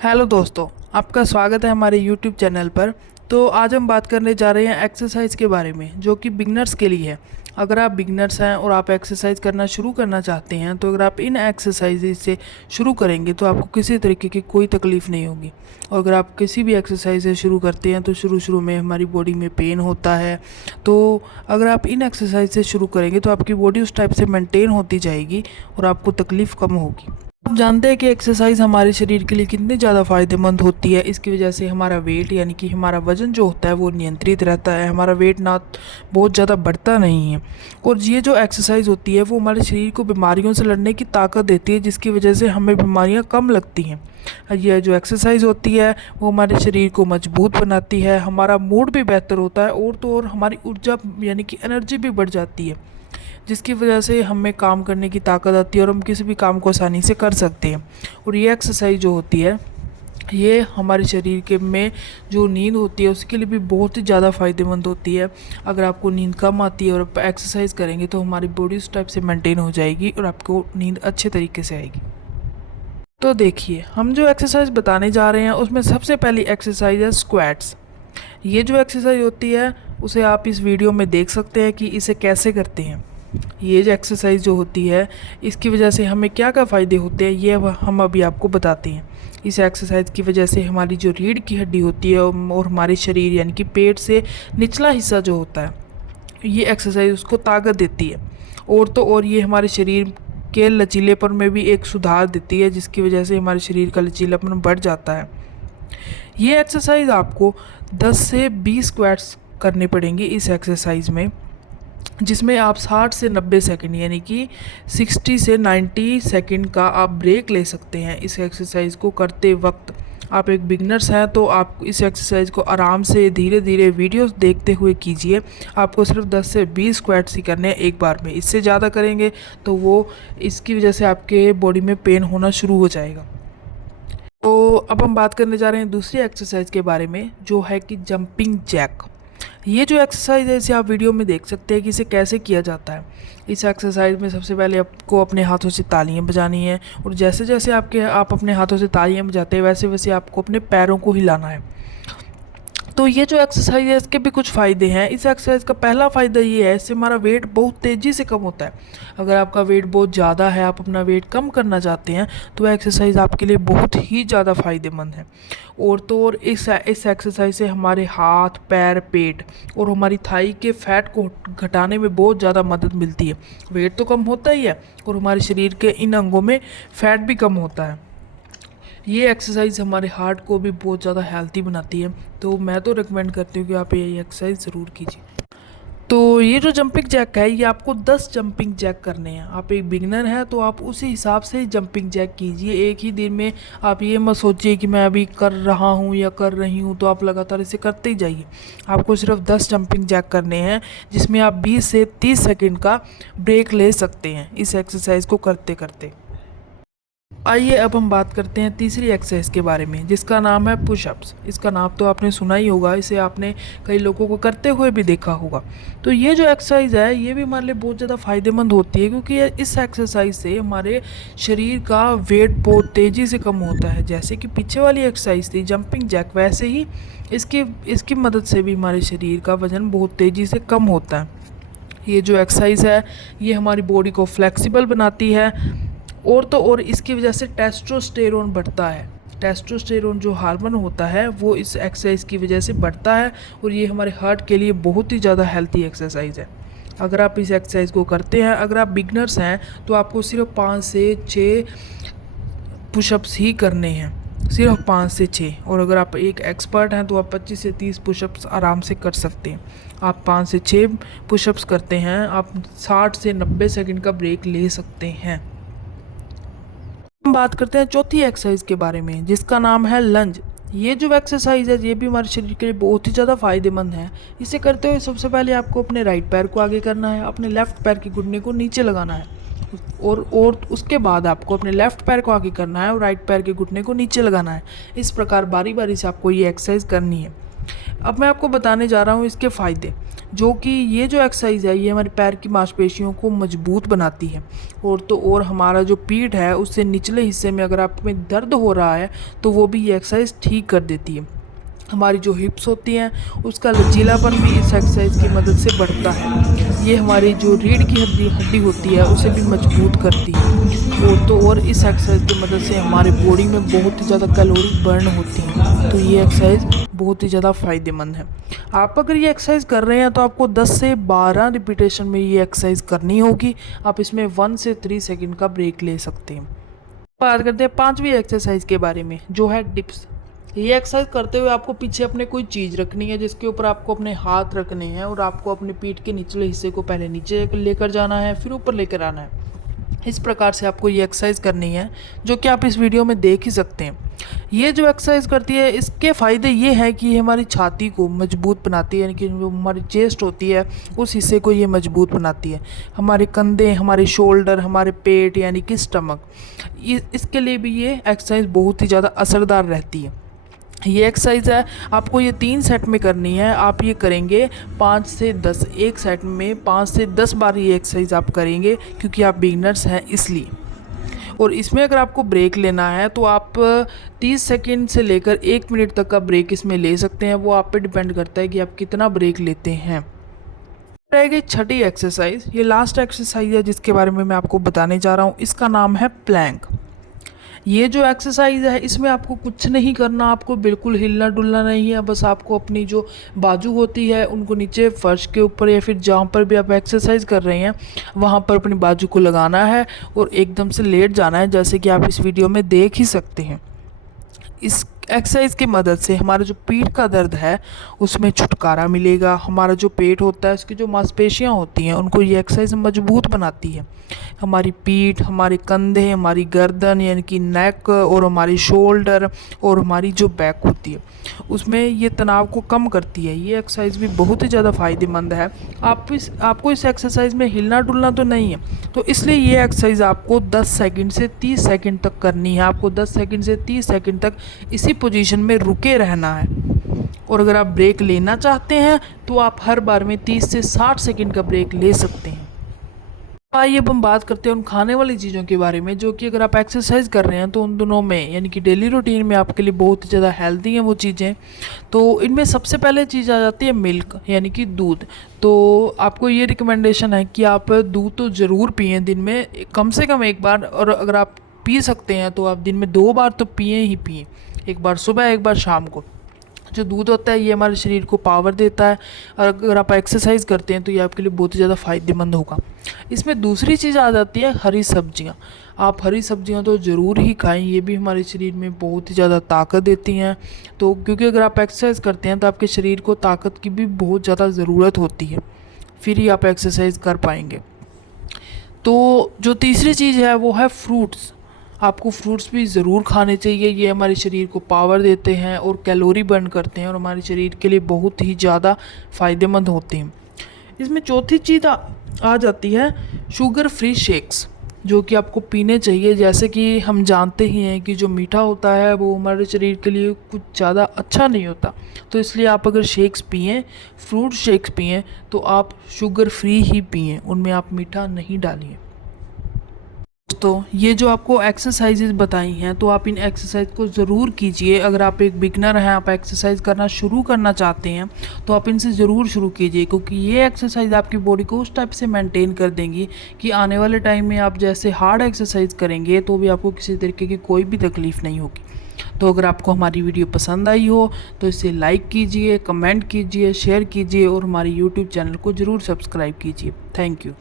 Hello दोस्तों, आपका स्वागत है हमारे यूट्यूब चैनल पर। तो आज हम बात करने जा रहे हैं एक्सरसाइज के बारे में, जो कि बिगनर्स के लिए है। अगर आप बिगनर्स हैं और आप एक्सरसाइज करना शुरू करना चाहते हैं, तो अगर आप इन एक्सरसाइज से शुरू करेंगे तो आपको किसी तरीके की कोई तकलीफ़ नहीं होगी। और अगर आप किसी भी एक्सरसाइज से शुरू करते हैं तो शुरू में हमारी बॉडी में पेन होता है। तो अगर आप इन एक्सरसाइज से शुरू करेंगे तो आपकी बॉडी उस टाइप से मेंटेन होती जाएगी और आपको तकलीफ़ कम होगी। आप जानते हैं कि एक्सरसाइज हमारे शरीर के लिए कितनी ज़्यादा फ़ायदेमंद होती है। इसकी वजह से हमारा वेट यानी कि हमारा वज़न जो होता है वो नियंत्रित रहता है। हमारा वेट ना बहुत ज़्यादा बढ़ता नहीं है। और ये जो एक्सरसाइज होती है वो हमारे शरीर को बीमारियों से लड़ने की ताकत देती है, जिसकी वजह से हमें बीमारियां कम लगती हैं। यह जो एक्सरसाइज होती है वो हमारे शरीर को मजबूत बनाती है, हमारा मूड भी बेहतर होता है और तो और हमारी ऊर्जा यानी कि एनर्जी भी बढ़ जाती है, जिसकी वजह से हमें काम करने की ताकत आती है और हम किसी भी काम को आसानी से कर सकते हैं। और ये एक्सरसाइज जो होती है ये हमारे शरीर के में जो नींद होती है उसके लिए भी बहुत ही ज़्यादा फ़ायदेमंद होती है। अगर आपको नींद कम आती है और आप एक्सरसाइज करेंगे तो हमारी बॉडी उस टाइप से मेंटेन हो जाएगी और आपको नींद अच्छे तरीके से आएगी। तो देखिए, हम जो एक्सरसाइज बताने जा रहे हैं उसमें सबसे पहली एक्सरसाइज है स्क्वाट्स। ये जो एक्सरसाइज होती है उसे आप इस वीडियो में देख सकते हैं कि इसे कैसे करते हैं। ये जो एक्सरसाइज जो होती है इसकी वजह से हमें क्या क्या फ़ायदे होते हैं ये हम अभी आपको बताते हैं। इस एक्सरसाइज की वजह से हमारी जो रीढ़ की हड्डी होती है और हमारे शरीर यानी कि पेट से निचला हिस्सा जो होता है, ये एक्सरसाइज उसको ताकत देती है। और तो और ये हमारे शरीर के लचीलेपन में भी एक सुधार देती है, जिसकी वजह से हमारे शरीर का लचीलापन बढ़ जाता है। ये एक्सरसाइज आपको 10 से 20 स्क्वाट्स करने पड़ेंगे इस एक्सरसाइज में, जिसमें आप 60 से 90 सेकंड यानी कि 60 से 90 सेकंड का आप ब्रेक ले सकते हैं। इस एक्सरसाइज को करते वक्त आप एक बिगनर्स हैं तो आप इस एक्सरसाइज को आराम से धीरे धीरे वीडियोस देखते हुए कीजिए। आपको सिर्फ 10 से 20 स्क्वाट्स ही करने हैं एक बार में। इससे ज़्यादा करेंगे तो वो इसकी वजह से आपके बॉडी में पेन होना शुरू हो जाएगा। तो अब हम बात करने जा रहे हैं दूसरी एक्सरसाइज के बारे में, जो है कि जंपिंग जैक। ये जो एक्सरसाइज है इसे आप वीडियो में देख सकते हैं कि इसे कैसे किया जाता है। इस एक्सरसाइज में सबसे पहले आपको अपने हाथों से तालियां बजानी है और जैसे जैसे आप अपने हाथों से तालियां बजाते हैं वैसे वैसे आपको अपने पैरों को हिलाना है। तो ये जो एक्सरसाइज है इसके भी कुछ फ़ायदे हैं। इस एक्सरसाइज का पहला फ़ायदा ये है, इससे हमारा वेट बहुत तेज़ी से कम होता है। अगर आपका वेट बहुत ज़्यादा है, आप अपना वेट कम करना चाहते हैं, तो एक्सरसाइज आपके लिए बहुत ही ज़्यादा फ़ायदेमंद है। और तो और इस एक्सरसाइज से हमारे हाथ, पैर, पेट और हमारी थाई के फैट को घटाने में बहुत ज़्यादा मदद मिलती है। वेट तो कम होता ही है और हमारे शरीर के इन अंगों में फ़ैट भी कम होता है। ये एक्सरसाइज हमारे हार्ट को भी बहुत ज़्यादा हेल्थी बनाती है, तो मैं तो रिकमेंड करती हूँ कि आप ये एक्सरसाइज ज़रूर कीजिए। तो ये जो जंपिंग जैक है ये आपको 10 जंपिंग जैक करने हैं। आप एक बिगनर हैं तो आप उसी हिसाब से जंपिंग जैक कीजिए। एक ही दिन में आप ये मत सोचिए कि मैं अभी कर रहा हूँ या कर रही हूँ, तो आप लगातार इसे करते ही जाइए। आपको सिर्फ 10 जंपिंग जैक करने हैं, जिसमें आप 20 से 30 सेकेंड का ब्रेक ले सकते हैं इस एक्सरसाइज को करते करते। आइए अब हम बात करते हैं तीसरी एक्सरसाइज के बारे में, जिसका नाम है पुशअप्स। इसका नाम तो आपने सुना ही होगा, इसे आपने कई लोगों को करते हुए भी देखा होगा। तो ये जो एक्सरसाइज है ये भी हमारे लिए बहुत ज़्यादा फ़ायदेमंद होती है, क्योंकि इस एक्सरसाइज से हमारे शरीर का वेट बहुत तेज़ी से कम होता है। जैसे कि पीछे वाली एक्सरसाइज थी जंपिंग जैक, वैसे ही इसकी मदद से भी हमारे शरीर का वज़न बहुत तेज़ी से कम होता है। ये जो एक्सरसाइज है ये हमारी बॉडी को फ्लेक्सिबल बनाती है और तो और इसकी वजह से टेस्टोस्टेरोन बढ़ता है। टेस्टोस्टेरोन जो हार्मोन होता है वो इस एक्सरसाइज की वजह से बढ़ता है और ये हमारे हार्ट के लिए बहुत ही ज़्यादा हेल्थी एक्सरसाइज है। अगर आप इस एक्सरसाइज को करते हैं, अगर आप बिगनर्स हैं तो आपको सिर्फ 5 से 6 पुशअप्स ही करने हैं, सिर्फ 5 से 6। और अगर आप एक एक्सपर्ट हैं तो आप 25 से 30 पुशअप्स आराम से कर सकते हैं। आप 5 से 6 पुशअप्स करते हैं, आप 60 से 90 सेकंड का ब्रेक ले सकते हैं। हम बात करते हैं चौथी एक्सरसाइज के बारे में, जिसका नाम है लंज। ये जो एक्सरसाइज है ये भी हमारे शरीर के लिए बहुत ही ज़्यादा फ़ायदेमंद है। इसे करते हुए सबसे पहले आपको अपने राइट पैर को आगे करना है, अपने लेफ़्ट पैर के घुटने को नीचे लगाना है और उसके बाद आपको अपने लेफ़्ट पैर को आगे करना है और राइट पैर के घुटने को नीचे लगाना है। इस प्रकार बारी बारी से आपको ये एक्सरसाइज करनी है। अब मैं आपको बताने जा रहा हूँ इसके फ़ायदे, जो कि ये जो एक्सरसाइज है ये हमारे पैर की मांसपेशियों को मजबूत बनाती है। और हमारा जो पीठ है उससे निचले हिस्से में अगर आप में दर्द हो रहा है तो वो भी ये एक्सरसाइज ठीक कर देती है। हमारी जो हिप्स होती हैं उसका लचीलापन भी इस एक्सरसाइज की मदद से बढ़ता है। ये हमारी जो रीढ़ की हड्डी होती है उसे भी मजबूत करती है। और इस एक्सरसाइज की मदद से हमारे बॉडी में बहुत ही ज़्यादा कैलोरी बर्न होती है। तो ये एक्सरसाइज बहुत ही ज़्यादा फ़ायदेमंद है। आप अगर ये एक्सरसाइज कर रहे हैं तो आपको 10 से 12 रिपीटेशन में ये एक्सरसाइज करनी होगी। आप इसमें 1 से 3 सेकंड का ब्रेक ले सकते हैं। बात करते हैं 5वीं एक्सरसाइज के बारे में, जो है डिप्स। ये एक्सरसाइज करते हुए आपको पीछे अपने कोई चीज़ रखनी है जिसके ऊपर आपको अपने हाथ रखने हैं और आपको अपने पीठ के निचले हिस्से को पहले नीचे लेकर जाना है, फिर ऊपर लेकर आना है। इस प्रकार से आपको ये एक्सरसाइज करनी है, जो कि आप इस वीडियो में देख ही सकते हैं। ये जो एक्सरसाइज करती है इसके फ़ायदे ये हैं कि ये हमारी छाती को मजबूत बनाती है, यानी कि जो हमारी चेस्ट होती है उस हिस्से को ये मजबूत बनाती है। हमारे कंधे, हमारे शोल्डर, हमारे पेट यानी कि स्टमक, इसके लिए भी ये एक्सरसाइज बहुत ही ज़्यादा असरदार रहती है। ये एक्सरसाइज है आपको ये 3 सेट में करनी है। आप ये करेंगे 5 से 10, एक सेट में 5 से 10 बार ये एक्सरसाइज आप करेंगे, क्योंकि आप बिगनर्स हैं इसलिए। और इसमें अगर आपको ब्रेक लेना है तो आप 30 सेकंड से लेकर 1 मिनट तक का ब्रेक इसमें ले सकते हैं। वो आप पे डिपेंड करता है कि आप कितना ब्रेक लेते हैं। रह गई 6ठी एक्सरसाइज, ये लास्ट एक्सरसाइज है जिसके बारे में मैं आपको बताने जा रहा हूँ। इसका नाम है प्लैंक। ये जो एक्सरसाइज है इसमें आपको कुछ नहीं करना, आपको बिल्कुल हिलना डुलना नहीं है। बस आपको अपनी जो बाजू होती है उनको नीचे फर्श के ऊपर या फिर जहाँ पर भी आप एक्सरसाइज कर रहे हैं वहाँ पर अपनी बाजू को लगाना है और एकदम से लेट जाना है, जैसे कि आप इस वीडियो में देख ही सकते हैं। इस एक्सरसाइज की मदद से हमारा जो पीठ का दर्द है उसमें छुटकारा मिलेगा। हमारा जो पेट होता है उसकी जो मांसपेशियां होती हैं उनको ये एक्सरसाइज मजबूत बनाती है। हमारी पीठ, हमारे कंधे, हमारी गर्दन यानी कि नेक और हमारी शोल्डर और हमारी जो बैक होती है उसमें ये तनाव को कम करती है। ये एक्सरसाइज भी बहुत ही ज़्यादा फ़ायदेमंद है। आपको इस एक्सरसाइज में हिलना डुलना तो नहीं है, तो इसलिए ये एक्सरसाइज आपको 10 सेकंड से 30 सेकंड तक करनी है। आपको 10 सेकंड से 30 सेकंड तक इसी पोजीशन में रुके रहना है। और अगर आप ब्रेक लेना चाहते हैं तो आप हर बार में 30 से 60 सेकंड का ब्रेक ले सकते हैं। आइए अब हम बात करते हैं उन खाने वाली चीज़ों के बारे में, जो कि अगर आप एक्सरसाइज कर रहे हैं तो उन दोनों में यानी कि डेली रूटीन में आपके लिए बहुत ज़्यादा हेल्दी हैं वो चीज़ें। तो इनमें सबसे पहले चीज़ आ जाती है मिल्क यानी कि दूध। तो आपको ये रिकमेंडेशन है कि आप दूध तो ज़रूर पिएँ, दिन में कम से कम एक बार, और अगर आप पी सकते हैं तो आप दिन में 2 बार तो पिए ही पिए, एक बार सुबह एक बार शाम को। जो दूध होता है ये हमारे शरीर को पावर देता है, और अगर आप एक्सरसाइज करते हैं तो ये आपके लिए बहुत ही ज़्यादा फ़ायदेमंद होगा। इसमें दूसरी चीज़ आ जाती है हरी सब्जियां। आप हरी सब्जियां तो ज़रूर ही खाएं, ये भी हमारे शरीर में बहुत ही ज़्यादा ताकत देती हैं। तो क्योंकि अगर आप एक्सरसाइज करते हैं तो आपके शरीर को ताकत की भी बहुत ज़्यादा ज़रूरत होती है, फिर ही आप एक्सरसाइज कर पाएंगे। तो जो तीसरी चीज़ है वो है फ्रूट्स। आपको फ्रूट्स भी ज़रूर खाने चाहिए। ये हमारे शरीर को पावर देते हैं और कैलोरी बर्न करते हैं और हमारे शरीर के लिए बहुत ही ज़्यादा फ़ायदेमंद होते हैं। इसमें चौथी चीज़ आ जाती है शुगर फ्री शेक्स, जो कि आपको पीने चाहिए। जैसे कि हम जानते ही हैं कि जो मीठा होता है वो हमारे शरीर के लिए कुछ ज़्यादा अच्छा नहीं होता, तो इसलिए आप अगर शेक्स पिएँ, फ्रूट शेक्स पिएँ, तो आप शुगर फ्री ही पिएँ, उनमें आप मीठा नहीं डालिए। दोस्तों, ये जो आपको एक्सरसाइजेज बताई हैं तो आप इन एक्सरसाइज को ज़रूर कीजिए। अगर आप एक बिगनर हैं, आप एक्सरसाइज करना शुरू करना चाहते हैं तो आप इनसे ज़रूर शुरू कीजिए, क्योंकि ये एक्सरसाइज आपकी बॉडी को उस टाइप से मेंटेन कर देंगी कि आने वाले टाइम में आप जैसे हार्ड एक्सरसाइज करेंगे तो भी आपको किसी तरीके की कोई भी तकलीफ़ नहीं होगी। तो अगर आपको हमारी वीडियो पसंद आई हो तो इसे लाइक कीजिए, कमेंट कीजिए, शेयर कीजिए और हमारे यूट्यूब चैनल को ज़रूर सब्सक्राइब कीजिए। Thank you.